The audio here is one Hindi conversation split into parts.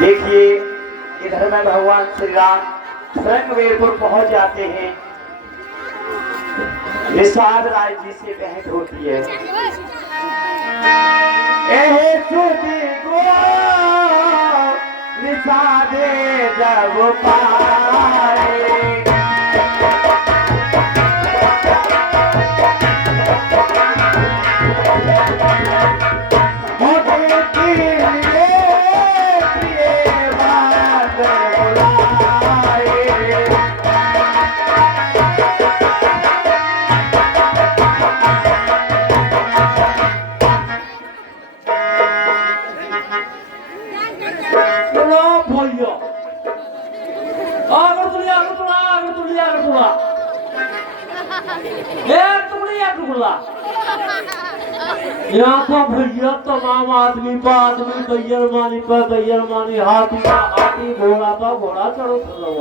देखिए इधर में भगवान श्री राम श्रृंगवेरपुर पहुंच जाते हैं। निषाद राय जी से भेंट होती है। एहे छुटी को निषादे जब पाए यहाँ का भैया तमाम आदमी पर आदमी बैरमानी पर बैरमानी, हाथी का हाथी, घोड़ा का घोड़ा, चढ़ो चलो।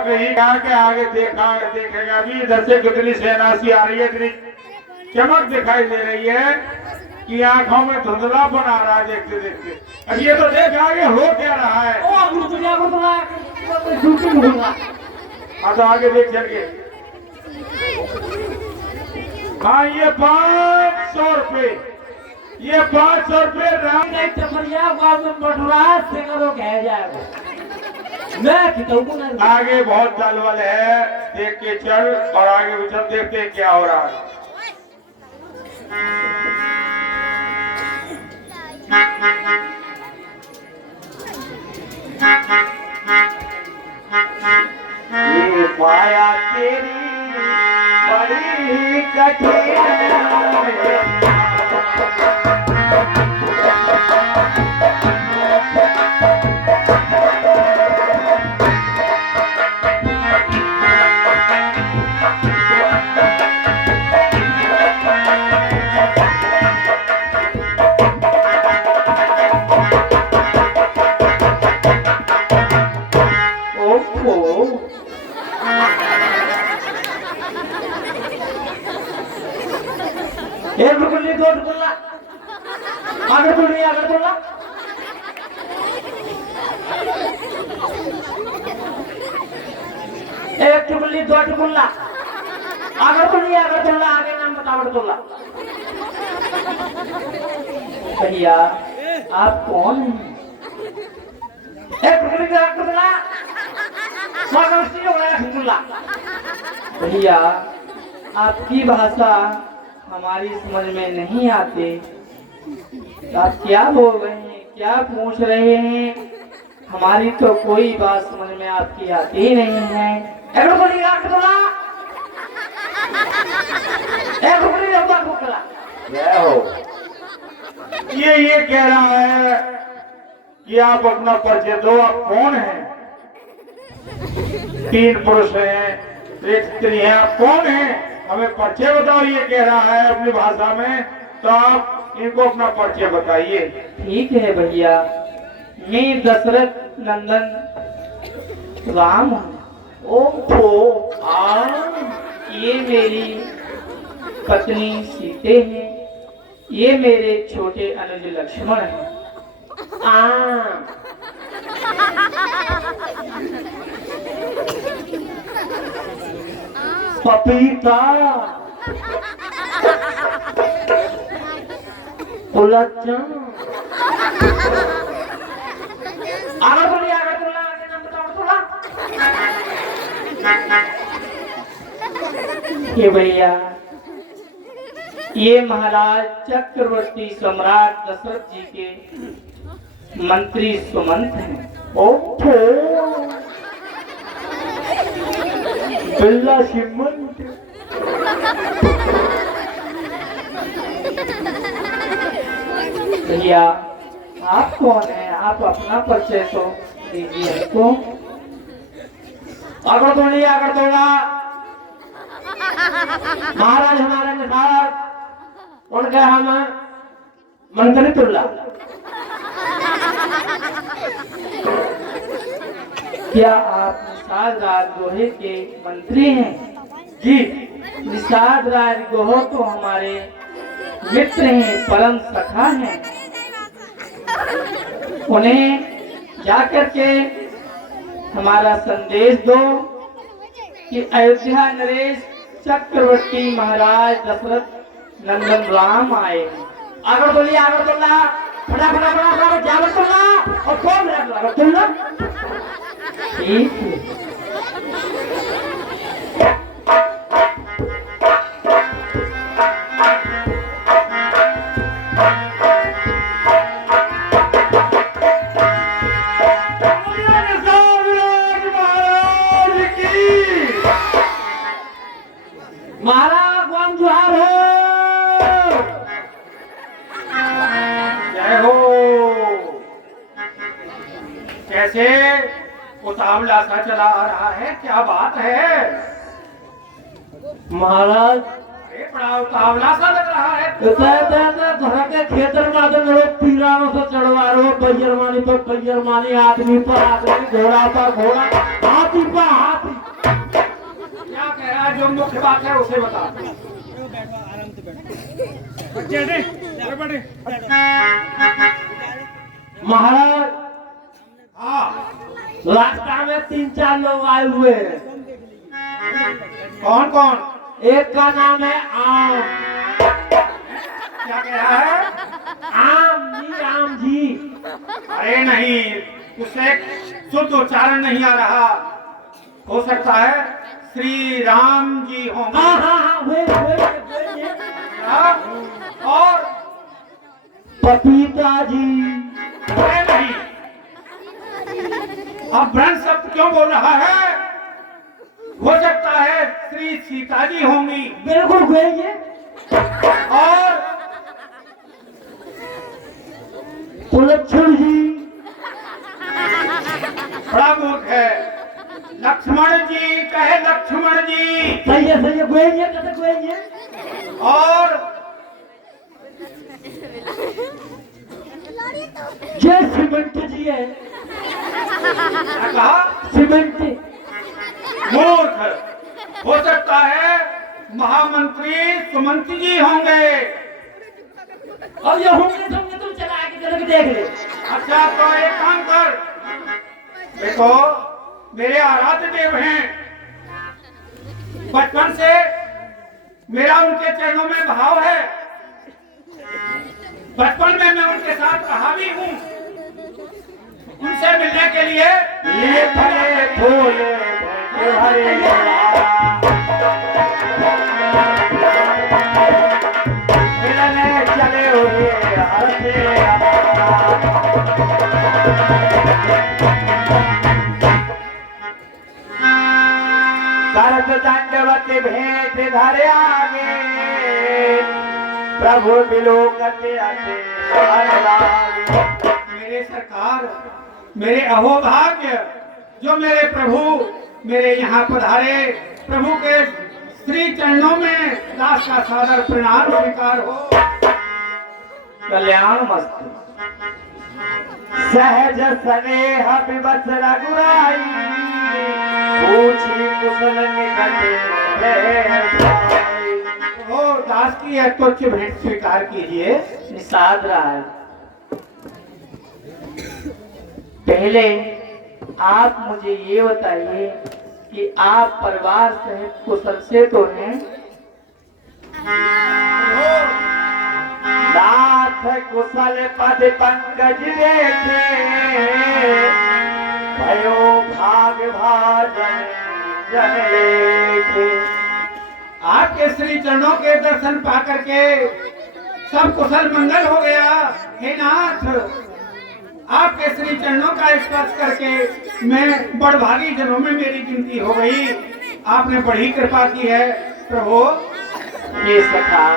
कहीं कहा के आगे देखा देखेगा अभी इधर से कितनी सेना सी आ रही है, इतनी चमक दिखाई दे रही है कि आंखों में धुंधला बना रहा है देखते देखते। अब ये तो देख आगे हो क्या रहा है। हाँ तो आगे देख चल के। हाँ ये 500 रुपए, ये 500 रुपए राम नहीं चमरिया गाँव में बटुरा सिंगरों कह जाएगा। मैं आगे बहुत दलबल है, देख के चल और आगे भी चल, देखते क्या हो रहा है। ये माया तेरी बड़ी कठिन एक टुकड़ी दो टुकड़ा आगे टुकड़ी आगे टुकड़ा एक टुकड़ी दो टुकड़ा आगे टुकड़ी आगे टुकड़ा आगे नाम बताओ टुकड़ा। भैया आप कौन हैं? एक टुकड़ी का टुकड़ा भैया आपकी भाषा हमारी समझ में नहीं आते, आप क्या बोल रहे हैं, क्या पूछ रहे हैं? हमारी तो कोई बात समझ में आपकी आती ही नहीं है। ये कह रहा है कि आप अपना परिचय दो, आप कौन हैं? 3 पुरुष हैं, एक स्त्री है, आप कौन हैं? हमें परिचय बताओ। ये कह रहा है अपनी भाषा में, तो आप इनको अपना परिचय बताइए। ठीक है भैया, मैं दशरथ नंदन राम हूँ। ओहो ये मेरी पत्नी सीते हैं, ये मेरे छोटे अनुज लक्ष्मण हैं। पपीता उलझन आगे बोलिए, आगे बोला, आगे नाम बताओ थोड़ा। ये भैया ये महाराज चक्रवर्ती सम्राट दशरथ जी के मंत्री सुमंत हैं। ओहो बिल्ला शिमंत। भैया आप कौन हैं? आप अपना परिचय तो दीजिए हमको। अगर थोड़ी अगर थोड़ा महाराज हमारे निषाद उनका हम मंत्री तुल्ला। क्या आप निषाद राज गोहे के मंत्री हैं? जी निषाद राज गोह तो हमारे मित्र हैं, परम सखा हैं, उन्हें जाकर के हमारा संदेश दो कि अयोध्या नरेश चक्रवर्ती महाराज दशरथ नंदन राम आए। आगे बोलिए, आगे बोलना, फटाफट जावर बोलना और कौन लगा तुमना। ठीक है। महाराज गुआम जुहार हो। जय हो। कैसे उतावला सा चला आ रहा है, क्या बात है? महाराज अरे बड़ा उतावला सा लग रहा है। घर के खेतर में लोग पीरानों से चढ़वा रहे हो, पैरमानी पर पैरमानी, आदमी पर आदमी, घोड़ा पर घोड़ा, हाथी पर हाथी। क्या कह रहा है? जो मुख्य बात है उसे बता। महाराज हाँ, रास्ता में 3-4 लोग आए हुए हैं। कौन कौन? एक का नाम है आम। क्या कह रहा है? आम जी। अरे नहीं, उसे शुद्ध उच्चारण नहीं आ रहा। हो सकता है श्री राम जी होंगे। हाँ, वे हाँ? और पपीता जी। अरे नहीं, अब भ्रंश शब्द क्यों बोल रहा है? हो सकता है श्री सीता जी होंगी। बिल्कुल हुए। और लक्ष्मण जी। बड़ा मूर्ख है। लक्ष्मण जी कहे, लक्ष्मण जी। सही है गुएंगे, कैसे गुएंगे? और ये सीमेंट जी है। क्या कहा? सीमेंट। मूर्ख। हो सकता है महामंत्री सुमंत जी होंगे। अब ये होंगे तुम चला के चल के देख ले। अच्छा, तो एक काम कर, देखो मेरे आराध्य देव हैं। बचपन से मेरा उनके चरणों में भाव है। बचपन में मैं उनके साथ रहा भी हूँ। उनसे मिलने के लिए ये फले फूल हरे मिलने चले हुए हरे करत दंडवत भेंट धरे आगे प्रभु बिलोकते आते मेरे सरकार, मेरे अहोभाग्य, जो मेरे प्रभु मेरे यहाँ पधारे, प्रभु के श्री चरणों में दास का सादर प्रणाम स्वीकार हो। कल्याण मस्त। सहज स्नेह विवश रघुराई पूछी कुशल निकट ओ दास की यह तुच्छ भेंट स्वीकार कीजिए। निषाद राज, पहले आप मुझे ये बताइए कि आप परिवार सहित कुशल से तो हैं? नाथ कुशल पद पंकज देखे भयो भाग भाजन जन लेखे। आपके श्री चरणों के दर्शन पा करके सब कुशल मंगल हो गया। हे नाथ, आपके श्री चरणों का स्पर्श करके मैं बड़भागी जनों में मेरी गिनती हो गई। आपने बड़ी कृपा की है प्रभु। ये सखा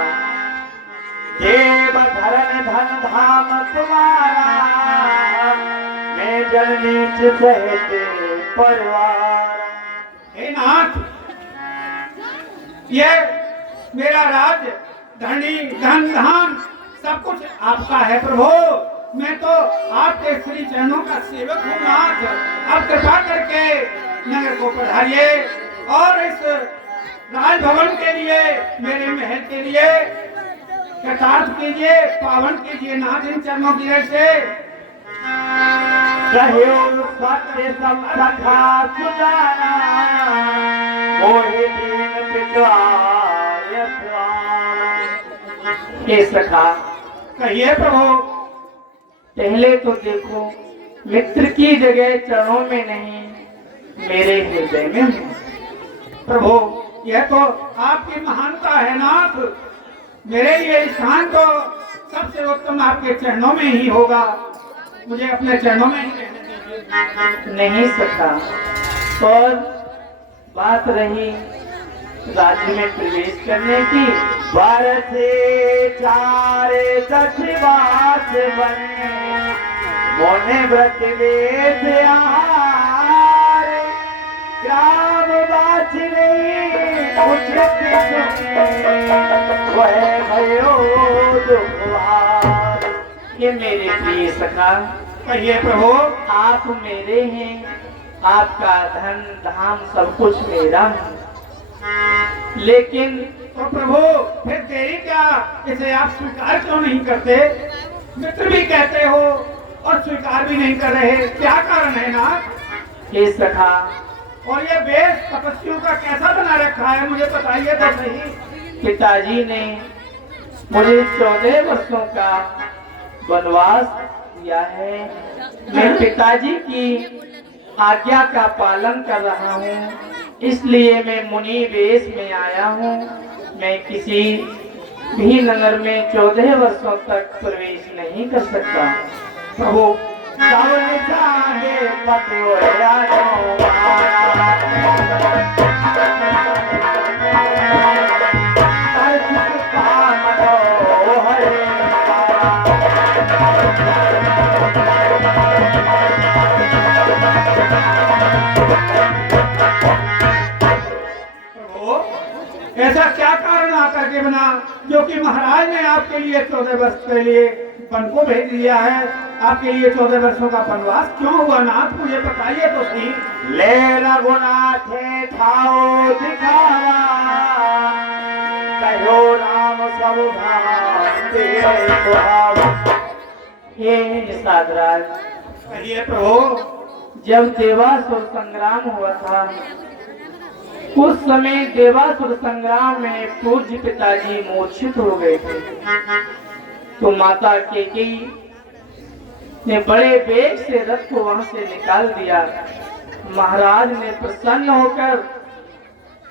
देव धरन धन धाम तुम्हारा मैं जननी सहित परिवार। हे नाथ, ये मेरा राज्य, धनी, धन धाम सब कुछ आपका है प्रभु। मैं तो आपके श्री चरणों का सेवक हूँ नाथ। अब कृपा करके नगर को पधारिए और इस राजभवन के लिए, मेरे महल के लिए कृतार्थ कीजिए, पावन कीजिए नाथ इन चरणों की रज से। कहो सत्य सखा सुजाना, मोहि दीन पितवाय स्वाहा। हे सखा, कहिए प्रभु। पहले तो देखो, मित्र की जगह चरणों में नहीं मेरे हृदय में है। प्रभु यह तो आपकी महानता है नाथ। मेरे लिए स्थान तो सबसे उत्तम आपके चरणों में ही होगा। मुझे अपने चरणों में ही रहने दीजिए। नहीं सका। और बात रही राज्य में प्रवेश करने की, बरसे चारे दशवास बने, मोने व्रत वेद आहार, ग्राम बाछने उचित सुने, वह भयो दुखवार। ये मेरे प्रिय सखा, कहिए प्रभु। आप मेरे हैं, आपका धन धाम सब कुछ मेरा है, लेकिन तो प्रभु फिर देरी क्या, इसे आप स्वीकार क्यों नहीं करते? मित्र भी कहते हो और स्वीकार भी नहीं कर रहे, क्या कारण है ना? हे सखा, और ये वेश तपस्वियों का कैसा बना रखा है, मुझे बताइए तो सही। पिताजी ने मुझे 14 वर्षों का वनवास दिया है। मैं पिताजी की आज्ञा का पालन कर रहा हूँ, इसलिए मैं मुनि वेश में आया हूँ। मैं किसी भी नगर में 14 वर्षों तक प्रवेश नहीं कर सकता। प्रभु सावन चाहे पतोया नौवारा, अर्जित काम लो हरे प्रभु ऐसा क्या कारण आकर के बना जो कि महाराज ने आपके लिए 14 वर्ष के लिए वन को भेज दिया है? आपके लिए 14 वर्षों का वनवास क्यों हुआ नाथ, मुझे बताइए तो सही। ले रघुनाथ ठाओ दिखावा, कहो राम सब भांति सुहावा। हे निषादराज, कहिए प्रभु। जब देवासुर संग्राम हुआ था, उस समय देवासुर संग्राम में पूज्य पिताजी मूर्छित हो गए थे, तो माता केकई ने बड़े वेग से रथ को वहां से निकाल दिया। महाराज ने प्रसन्न होकर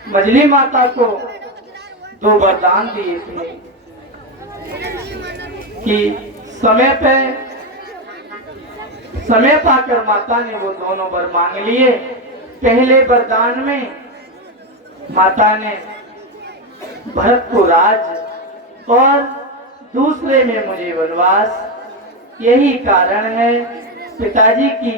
मजली माता को 2 वरदान दिए थे कि समय पाकर माता ने वो दोनों वर मांग लिए। पहले वरदान में माता ने भरत को राज और दूसरे में मुझे वनवास। यही कारण है, पिताजी की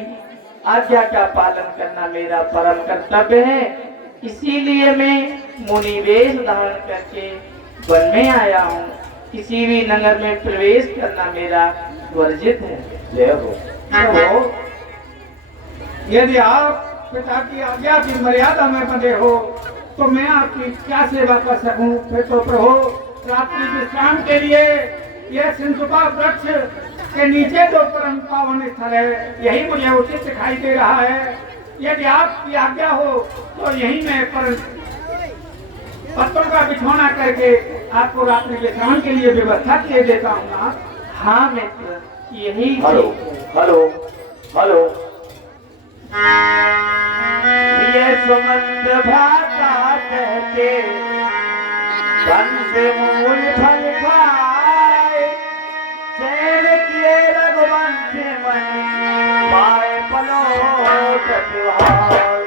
आज्ञा का पालन करना मेरा परम कर्तव्य है, इसीलिए मैं मुनिवेश धारण करके वन में आया हूँ। किसी भी नगर में प्रवेश करना मेरा वर्जित है। जय हो। प्रभु यदि आप पिता की आज्ञा की मर्यादा में बंधे हो तो मैं आपकी क्या सेवा कर सकूं? फिर तो प्रभु रात्रि विश्राम के लिए यह सिंधुपा वृक्ष के नीचे जो परम पावन स्थल है, यही मुझे उचित दिखाई दे रहा है। यदि आपकी आज्ञा हो तो यही मैं पत्तों का बिछौना करके आपको रात्रि विश्राम के लिए व्यवस्था किए देता हूँ ना। हाँ मित्र, यही हेलो हेलो हेलो। ये सुमंद भाता कहते बंद मूल फल खाए, चैन किए रघुवंश मणि पाए पलोट तिहार।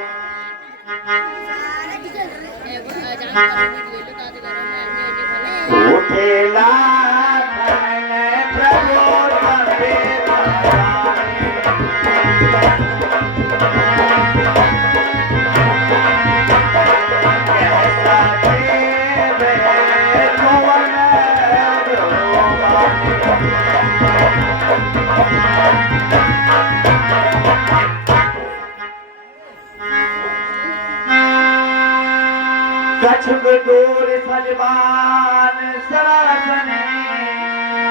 उठेला प्रभु तबे कछ दूर सजबान सरासन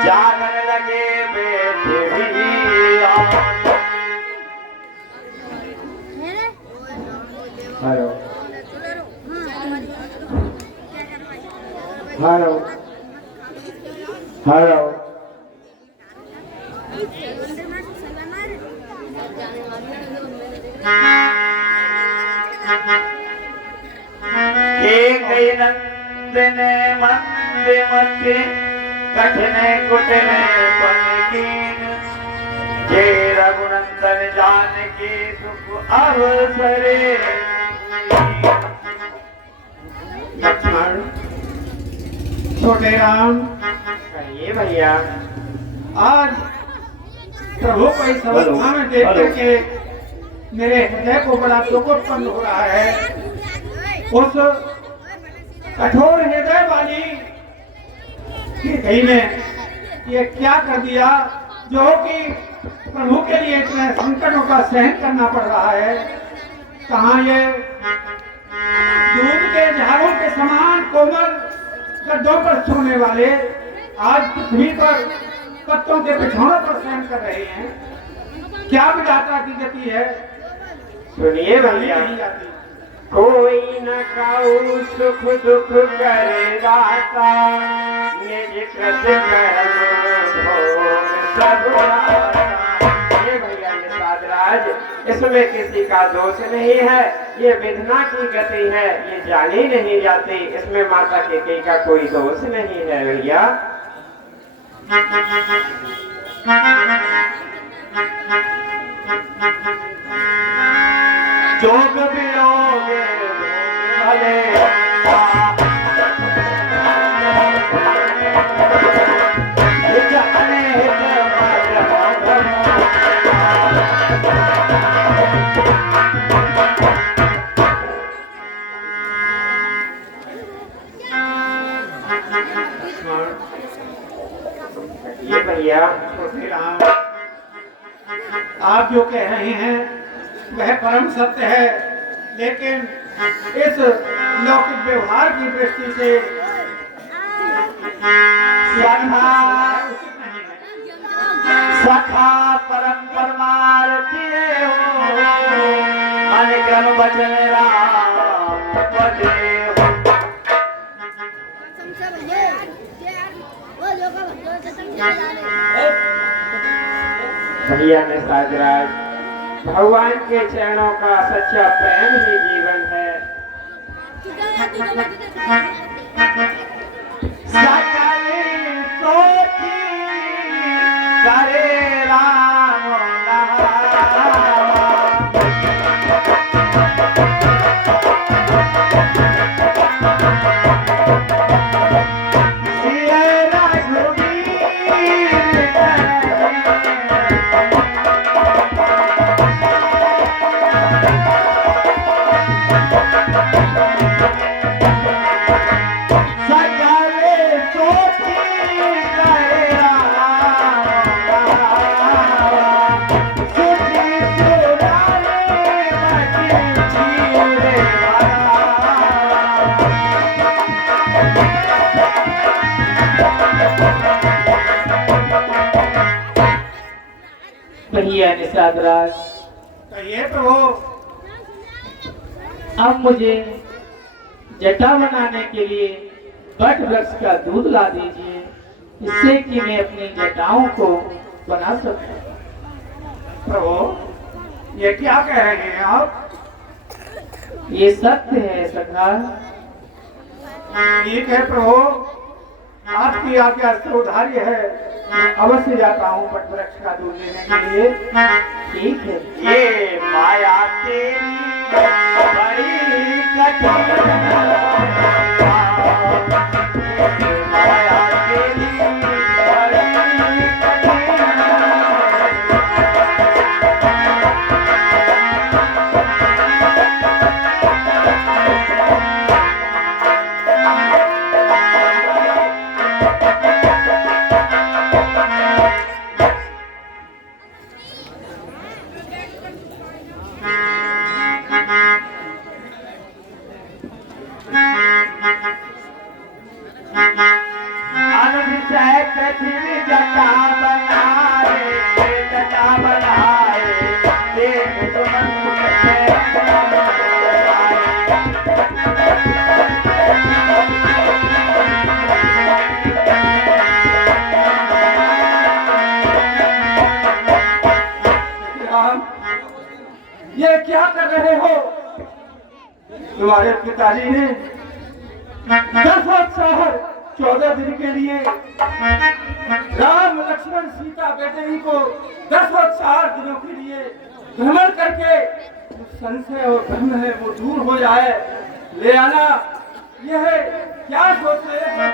जागन लगे बैठे हेलो हेलो हेलो नंदन मंद मत कठिन कुटिन पनकीन जय रघुनंदन जानकी सुख अवसरे लक्ष्मण छोटे राम कहिए भैया आज प्रभु को इस अवस्था में देख करके मेरे हृदय को बड़ा दुख उत्पन्न हो रहा है। उस कठोर हृदय वाली कि कहीं ने ये क्या कर दिया जो कि प्रभु के लिए इतने संकटों का सहन करना पड़ रहा है। कहाँ ये दूध के झाड़ों के समान कोमल गड्ढों पर सोने वाले आज पृथ्वी पर पत्तों के बिछौनों पर सहन कर रहे हैं। क्या विधाता की गति है। सुनिए भैया कोई न काऊ सुख दुख करे दाता निज कृत कर्म भोग सब ये भैया ये साधराज इसमें किसी का दोष नहीं है। ये विधना की गति है, ये जानी नहीं जाती। इसमें माता के का कोई दोष नहीं है भैया। जोग वियोग भले ये भैया आप जो कह रहे हैं वह परम सत्य है, लेकिन इस लौकिक व्यवहार की दृष्टि से सखा परम परमार्थी हो अनुक्रम वचन राम पदे हो। भैया ने साजराज भगवान के चरणों का सच्चा प्रेम ही जीवन है। सकल सोची करे राम भैया निषाद राज कहिए प्रभु। अब मुझे जटा बनाने के लिए बट वृक्ष का दूध ला दीजिए, इससे कि मैं अपनी जटाओं को बना सकूं। प्रभु ये क्या कह रहे हैं आप। ये सत्य है सखा। ठीक है प्रभु, आपकी आज्ञा सर्वधार्य है। मैं अवश्य जाता हूँ बट वृक्ष का दूध लेने के लिए। ठीक है। ये माया तेरी बड़ी कठिन माया तेरी बड़ी कठिन लक्ष्मी जटा बनाए, जटा बनाए, देख तुम राम, ये क्या कर रहे हो? तुम्हारे पिताजी ने 10 शहर 14 दिन के लिए राम लक्ष्मण सीता बेटे ही को 10 4 दिनों के लिए भ्रमण करके जो संशय और भ्रम है वो दूर हो जाए, ले आना। यह क्या सोच रहे हैं?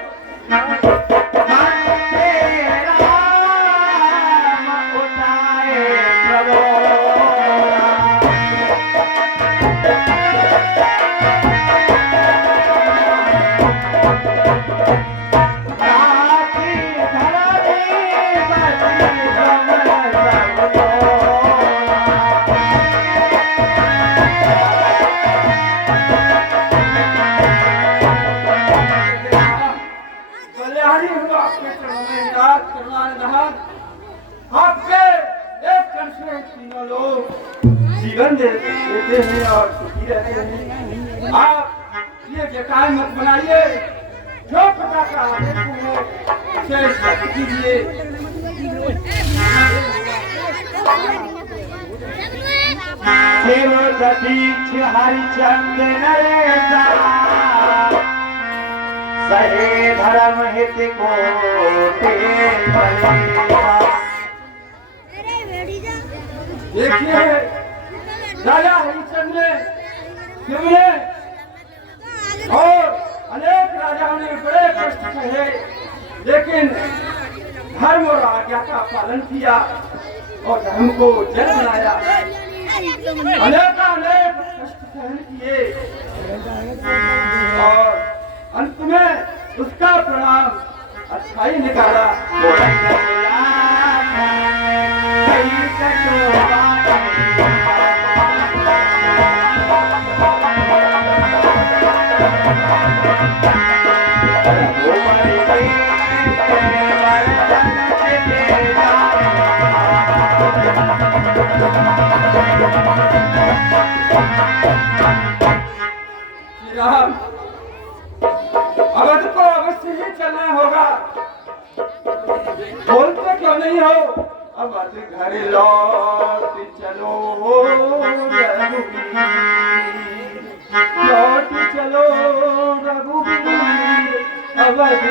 बलिहारी हूँ आपके चरणों में, निराश करुणानिधान। आपके एक कण से तीनों लोग जीवन देते हैं और सुखी रहते हैं। आप ये बेकार मत बनाइए, जो पिता का आदेश है उसे सत्य कीजिए। हरिचंद्र नरेशा सहे धर्म हित को देखिए राजा हरिचंद्र ने शिवने और अनेक राजाओं ने बड़े कष्ट सहे, लेकिन धर्म और आज्ञा का पालन किया और धर्म को जय बनाया। अनेक कष्ट सहन किए और अंत में उसका परिणाम अच्छा ही निकाला। श्री राम, अवध को अवश्य ही चलना होगा। बोलते क्यों नहीं हो? अवध घर लौट चलो रघुवीर, लौट चलो रघुवीर, अवध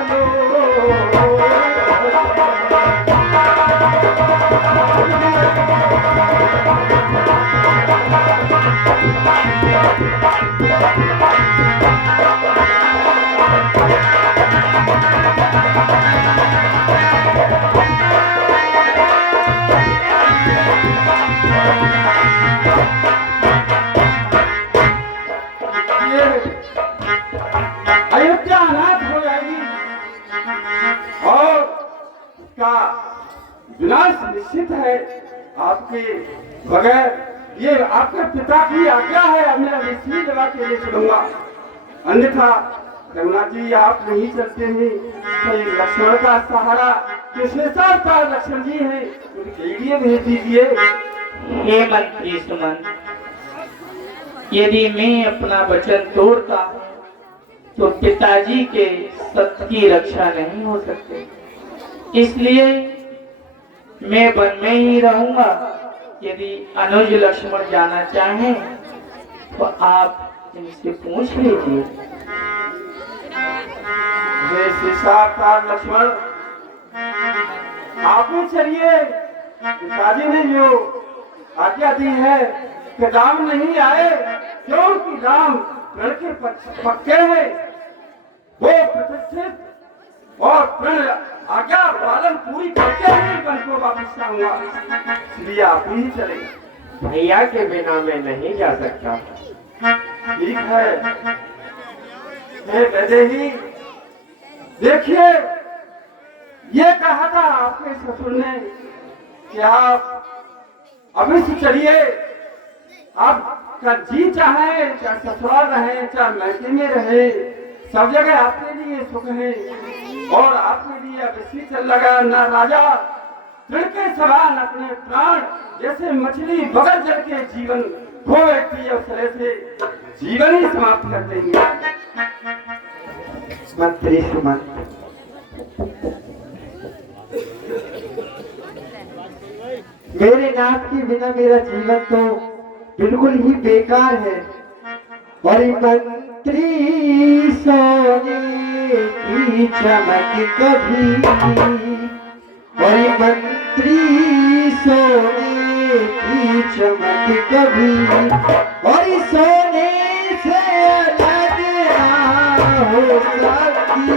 चलो। ये अयोध्या अनाथ हो जाएगी और उसका विनाश निश्चित है। आपके बगैर ये आपके पिता की आज्ञा है, अब मैं इसी जगह के लिए चलूंगा, अन्यथा रघुनाथ जी आप नहीं चलते हैं तो ये लक्ष्मण का सहारा कृष्णेश्वर का लक्ष्मण जी है, उनके लिए भेज दीजिए। हे मंत्री सुमन, यदि मैं अपना वचन तोड़ता तो पिताजी के सत्य की रक्षा नहीं हो सकती, इसलिए मैं वन में ही रहूंगा। यदि अनुज लक्ष्मण जाना चाहें तो आप इनसे पूछ लीजिए। जय श्री साक्षात लक्ष्मण, आप भी चलिए, पिताजी ने जो आज्ञा दी है कि राम नहीं आए, क्योंकि राम लड़के पक्के हैं, वो प्रतिष्ठित और प्रण आज्ञा पालन पूरी करके ही वन को वापस आऊंगा, इसलिए आप ही चले। भैया के बिना मैं नहीं जा सकता। ठीक है, वैदेही देखिए, ये कहा था आपके ससुर ने कि आप अवश्य चलिए, आपका जी चाहे चाहे ससुराल रहे चाहे मैके में रहे, सब जगह आपके लिए सुख है और आपके लिए अवश्य चल लगा। ना राजा तृण के समान अपने प्राण जैसे मछली बगल जल के जीवन खो व्यक्ति उस तरह से जीवन ही समाप्त कर देंगे। मंत्री सुमन, मेरे नाथ के बिना मेरा जीवन तो बिल्कुल ही बेकार है। और मंत्री सोने की चमक कभी, और मंत्री सोने की चमक कभी, और सोने से अलग ना हो सकती।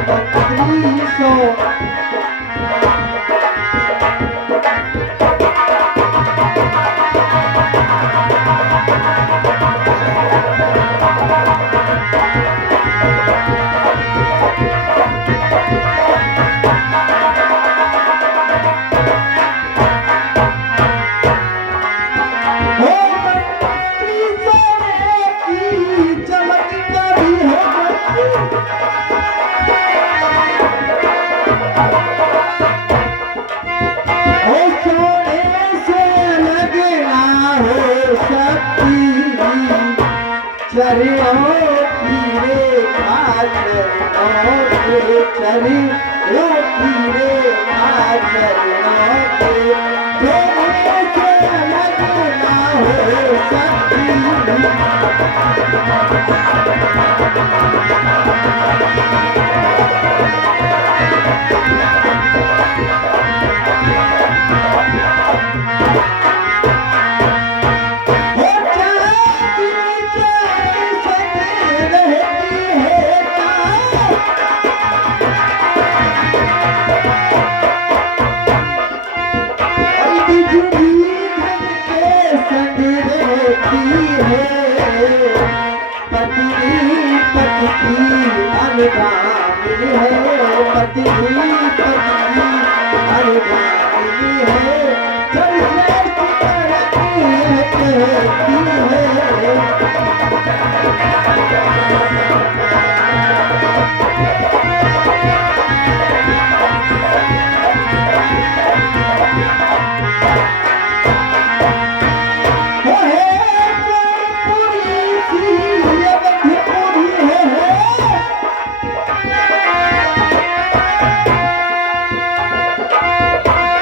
मंत्री सोने चरियो कीरे चरियो कीरे लगना हो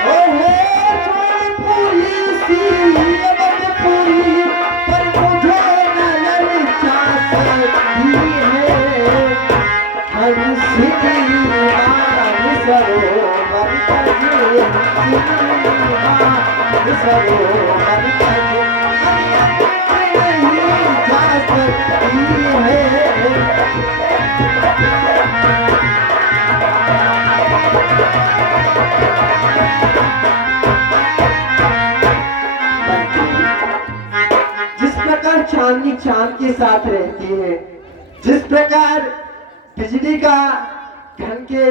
Oh, सरोवर तक नहीं जा सकती है। जिस प्रकार चांदनी चांद के साथ रहती है, जिस प्रकार बिजली का धन के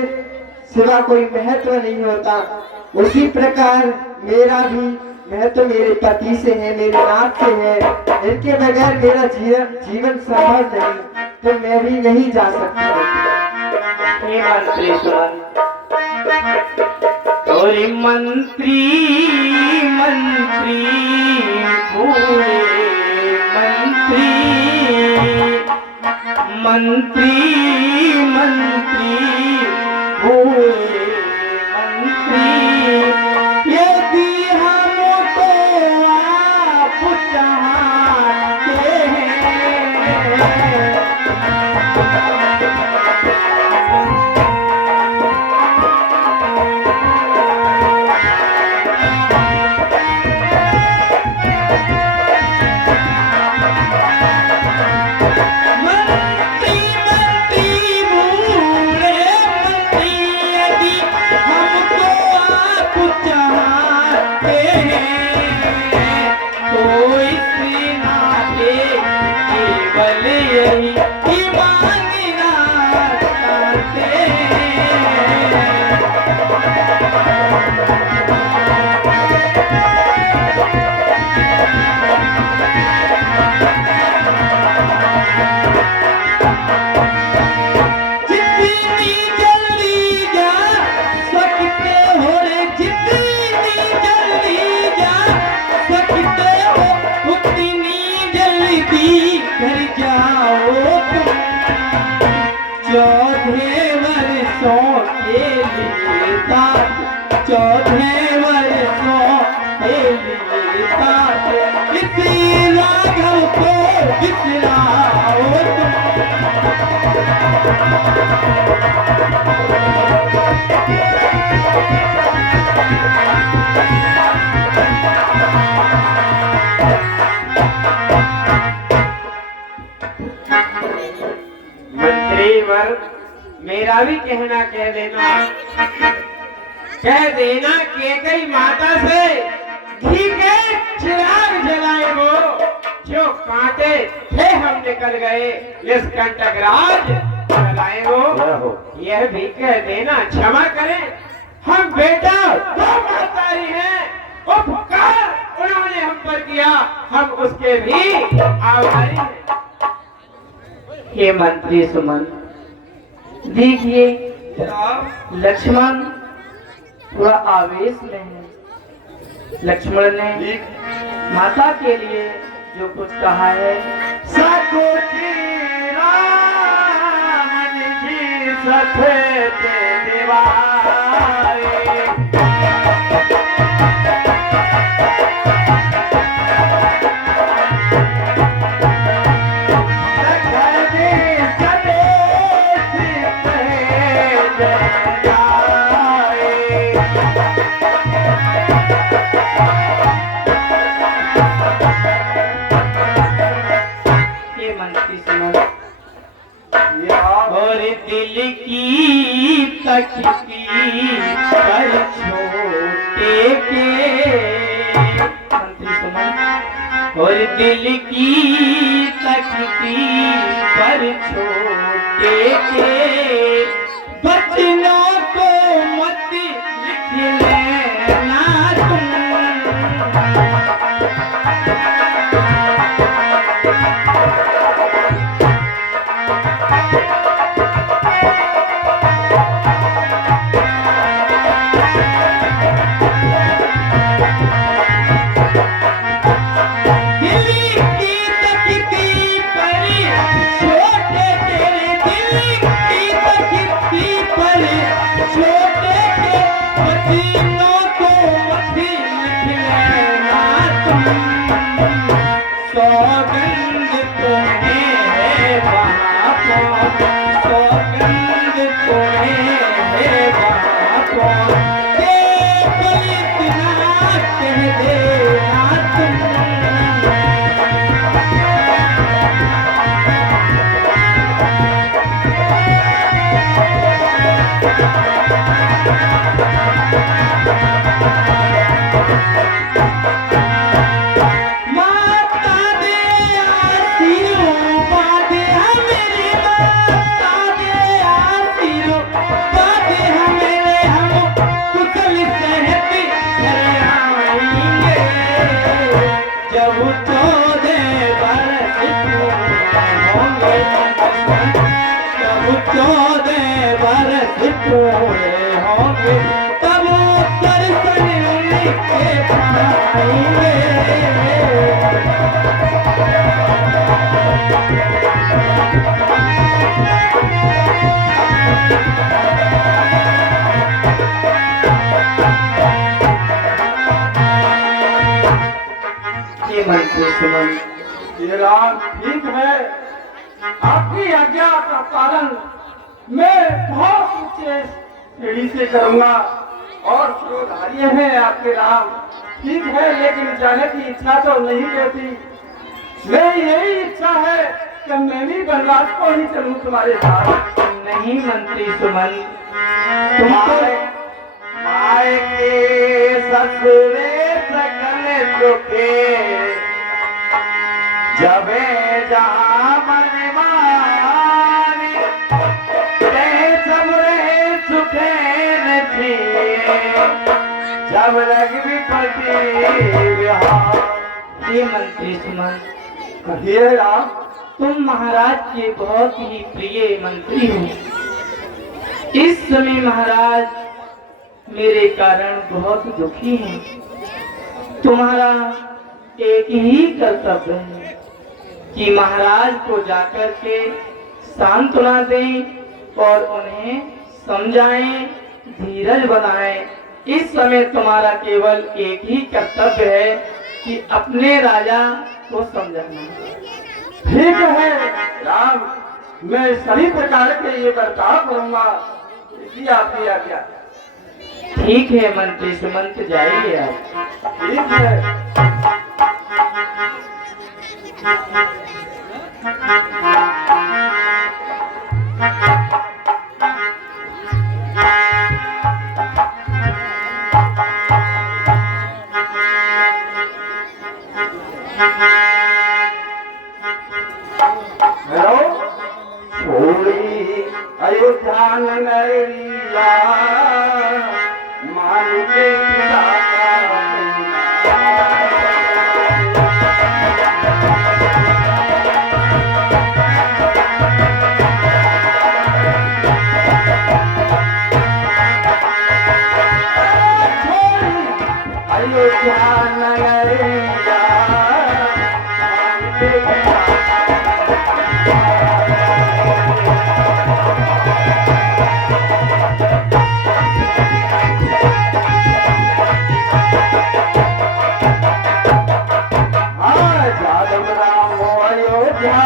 सिवा कोई महत्व नहीं होता, उसी प्रकार मेरा भी महत्व मेरे पति से है, मेरे नाथ से है। इनके बगैर मेरा जीवन संभव नहीं, तो मैं भी नहीं जा सकता। हे मंत्री सुन, तोरे मंत्री मंत्री भूले मंत्री मंत्री मंत्री भूले मंत्री, यदि हमको आप चाहते हैं। चौथे वर्षों के लिए इसी राघव को बिसराओ मंत्री वर, मेरा भी कहना कह देना केकई माता से घी के चिराग जलाए वो, जो कांटे थे हम निकल गए इस कंटक राज जलाए वो। यह भी कह देना क्षमा करें, हम बेटा दो महतारी हैं, उपकार उन्होंने हम पर किया, हम उसके भी आभारी हैं। हे मंत्री सुमन, देखिए लक्ष्मण थोड़ा आवेश में है। लक्ष्मण ने माता के लिए जो कुछ कहा है, सकुची रामन जी सफेद दीवारे, और दिल की तकती पर छोटे के, मंत्री सुमन, और दिल की तकती पर छोटे के बचनों को मत लिख लेना तुम। माता दे आशीर्वाद मेरे, माता दे आशीर्वाद मेरे, हम कुशल सेहत घर आएंगे। जब 14 बरस होंगे, जब 14 बरस पूरे होंगे, तब दर्शन उनके पाएंगे। ये मंत्री सुमन, ये राम ठीक है। आपकी आज्ञा का पालन मैं बहुत ऊंचे सीढ़ी से करूंगा और जो धार्य है आपके राम ठीक है, लेकिन जाने की इच्छा तो नहीं होती। मेरी यही इच्छा है कि मैं भी वनवास को ही चलूं तुम्हारे साथ। नहीं मंत्री सुमन, तुमको मायके ससुरे सकल सुखे, जबे जहाँ मन माने, ते सब रहे सुखे न जिए, जब लग विपत्ति विहार। ये मंत्री सुमन, कहिए राम। तुम महाराज के बहुत ही प्रिय मंत्री हो। इस समय महाराज मेरे कारण बहुत दुखी हैं। तुम्हारा एक ही कर्तव्य है कि महाराज को जाकर के सांत्वना दें और उन्हें समझाएं, धीरज बनाएं। इस समय तुम्हारा केवल एक ही कर्तव्य है कि अपने राजा को समझाना। ठीक है राम, मैं सभी प्रकार के ये बर्ताव करूंगा। इसी आपकी आज्ञा। ठीक है मंत्री सुमंत, जाइए आप। ठीक है। हेलो, छोड़ी अयोध्या नगरिया, मान के अयोध्या नगरिया, मान के जादव राम अयोध्या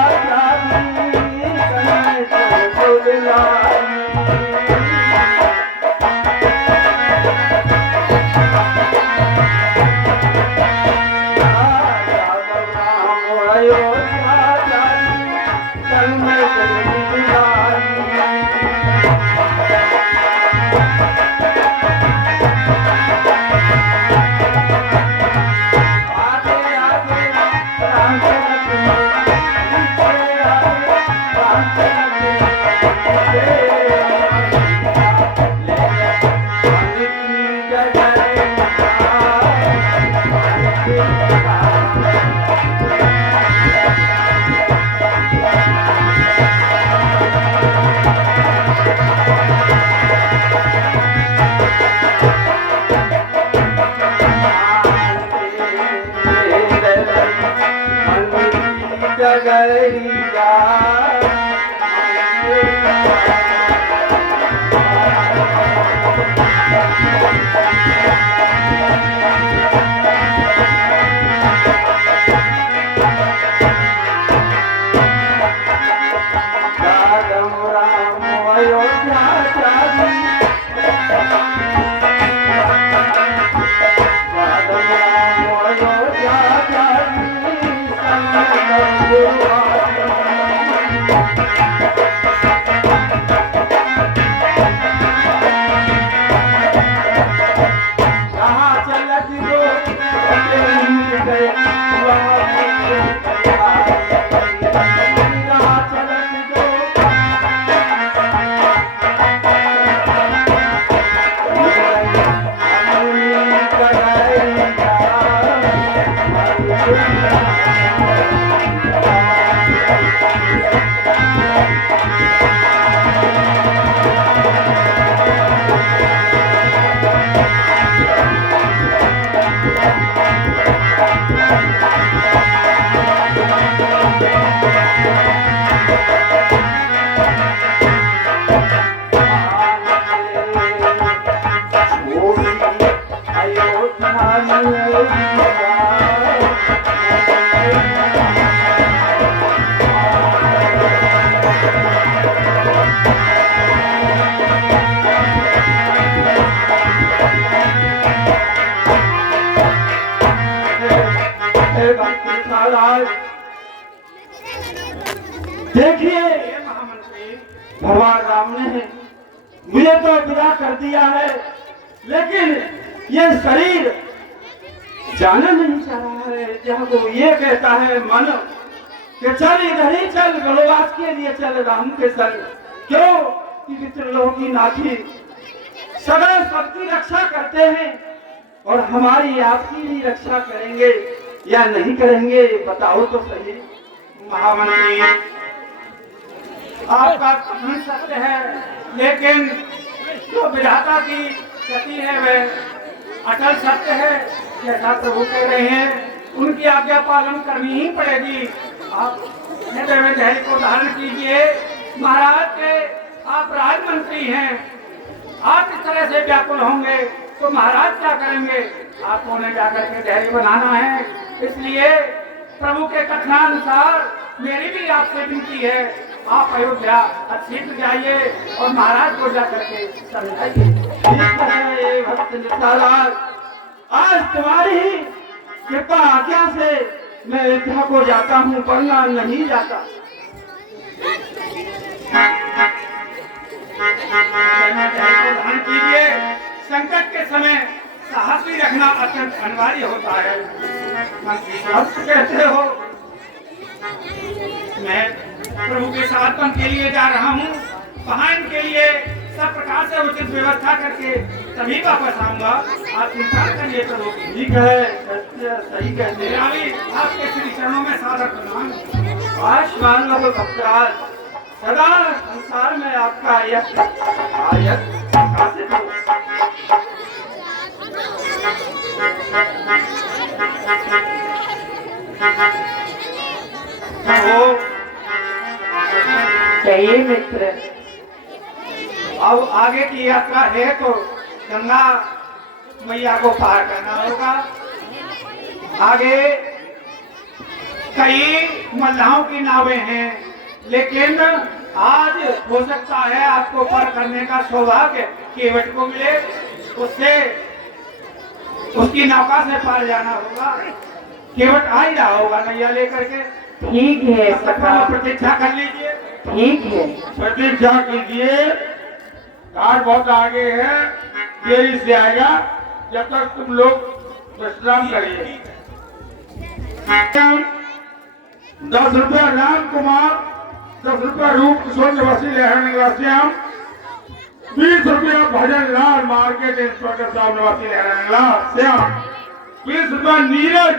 देखिए भगवान राम ने मुझे तो विदा कर दिया है, लेकिन ये शरीर जाना नहीं चाह रहा है। जहाँ वो ये कहता है मन कि चल इधर ही चल, गणवास के लिए चल राम के संग। क्यों कि पितृलोक की नाथी सदा सबकी रक्षा करते हैं और हमारी आपकी भी रक्षा करेंगे या नहीं करेंगे, बताओ तो सही। महामंत्री आपका कथन सत्य है, लेकिन जो विधाता की गति है वह अटल सत्य है। जैसा प्रभु कह रहे हैं उनकी आज्ञा पालन करनी ही पड़ेगी। आप हृदय में धैर्य को धारण कीजिए। महाराज के आप राजमंत्री हैं, आप इस तरह से व्याकुल होंगे तो महाराज क्या करेंगे? आपको उन्हें जाकर के धैर्य बनाना है। इसलिए प्रभु के कथनानुसार मेरी भी आपसे विनती है, आप अयोध्या शीघ्र जाइए और महाराज को जाकर के समझाइए। भक्त निशालाल, आज तुम्हारी ही कृपा आज्ञा से मैं अयोध्या को जाता हूँ, वरना नहीं जाता। ध्यान कीजिए, संकट के समय साहस भी रखना अत्यंत अनिवार्य होता है। आप कहते हो मैं प्रभु के साधन के लिए जा रहा हूँ, वहाँ इनके लिए सब प्रकार से उचित व्यवस्था करके तभी वापस आऊंगा। आप चिंता करिए प्रभु की। ठीक है, सही कहते हैं। आपके श्री चरणों में सादर प्रणाम। आयुष्मान रहो भक्तराज, सदा संसार में आपका यश आयत प्रकाशित हो। कहिए मित्र। अब आगे की यात्रा है तो गंगा मैया को पार करना होगा। आगे कई मल्लाहों की नावें हैं, लेकिन आज हो सकता है आपको पार करने का सौभाग्य केवट को मिले, उससे उसकी नौका से पार जाना होगा। केवट आ ही रहा होगा नैया लेकर के। ठीक है सखा, प्रतीक्षा कर लीजिए। ठीक है। प्रतीक्षा कीजिए, कार बहुत आगे है, देरी से आएगा। जब तक तुम लोग विश्राम करिए। 10 रुपया राम कुमार, 10 रुपया रूप किशोर निवासी लहर निवासी, 20 रुपया भजन लाल मार्केट इंस्पेक्टर साहब निवासी लहर श्याम, 20 रुपया नीरज